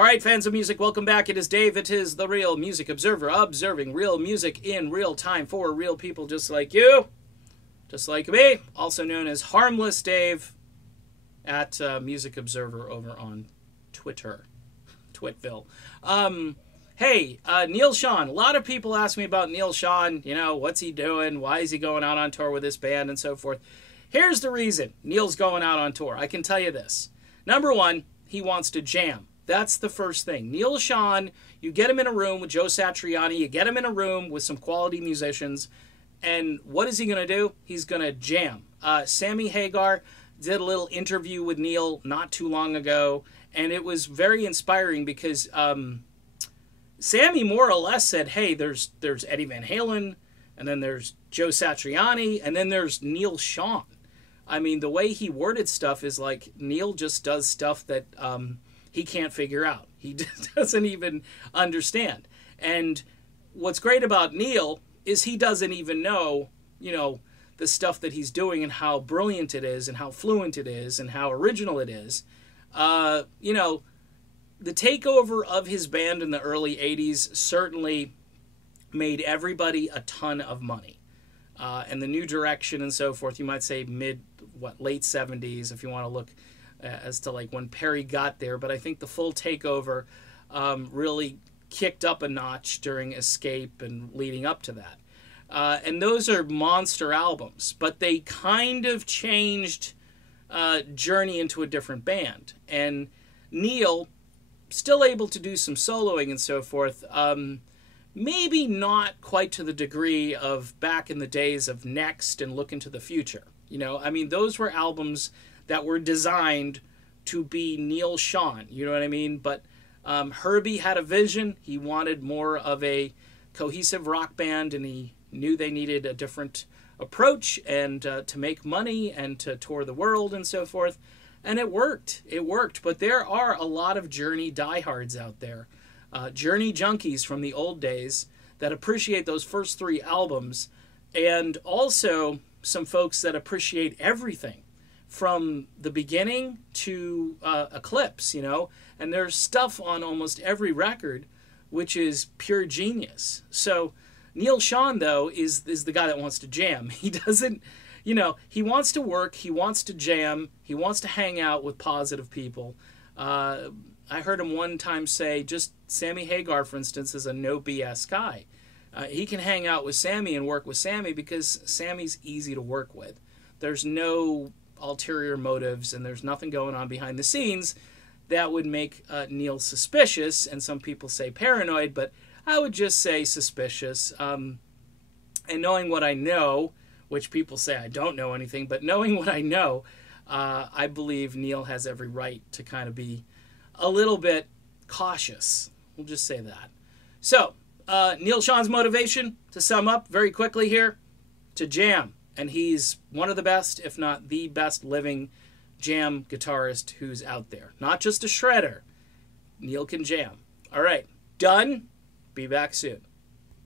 All right, fans of music, welcome back. It is Dave. It is the Real Music Observer, observing real music in real time for real people just like you, just like me, also known as Harmless Dave at Music Observer over on Twitter, Twitville. Hey, Neal Schon. A lot of people ask me about Neal Schon. You know, what's he doing? Why is he going out on tour with this band and so forth? Here's the reason Neal's going out on tour. I can tell you this. Number one, he wants to jam. That's the first thing. Neal Schon, you get him in a room with Joe Satriani, you get him in a room with some quality musicians, and what is he going to do? He's going to jam. Sammy Hagar did a little interview with Neal not too long ago, and it was very inspiring because Sammy more or less said, hey, there's Eddie Van Halen, and then there's Joe Satriani, and then there's Neal Schon. I mean, the way he worded stuff is like Neal just does stuff that he can't figure out. He doesn't even understand. And what's great about Neal is he doesn't even know, you know, the stuff that he's doing and how brilliant it is and how fluent it is and how original it is. You know, the takeover of his band in the early 80s certainly made everybody a ton of money. And the new direction and so forth, you might say late 70s if you want to look as to like when Perry got there. But I think the full takeover really kicked up a notch during Escape and leading up to that. And those are monster albums, but they kind of changed Journey into a different band. And Neal, still able to do some soloing and so forth, maybe not quite to the degree of back in the days of Next and Look into the Future. You know, I mean, those were albums that were designed to be Neal Schon, you know what I mean? But Herbie had a vision. He wanted more of a cohesive rock band, and he knew they needed a different approach and to make money and to tour the world and so forth. And it worked. It worked. But there are a lot of Journey diehards out there, Journey junkies from the old days that appreciate those first three albums, and also some folks that appreciate everything from the beginning to Eclipse, you know. And there's stuff on almost every record which is pure genius. So Neal Schon, though, is the guy that wants to jam. He doesn't, you know, he wants to work, he wants to jam, he wants to hang out with positive people. I heard him one time say, just Sammy Hagar, for instance, is a no BS guy. He can hang out with Sammy and work with Sammy because Sammy's easy to work with. There's no ulterior motives, and there's nothing going on behind the scenes that would make Neal suspicious, and some people say paranoid, but I would just say suspicious. And knowing what I know, which people say I don't know anything, but knowing what I know, I believe Neal has every right to kind of be a little bit cautious. We'll just say that. So, Neal Schon's motivation, to sum up very quickly here, to jam. And he's one of the best, if not the best living jam guitarist who's out there. Not just a shredder. Neal can jam. All right, done. Be back soon.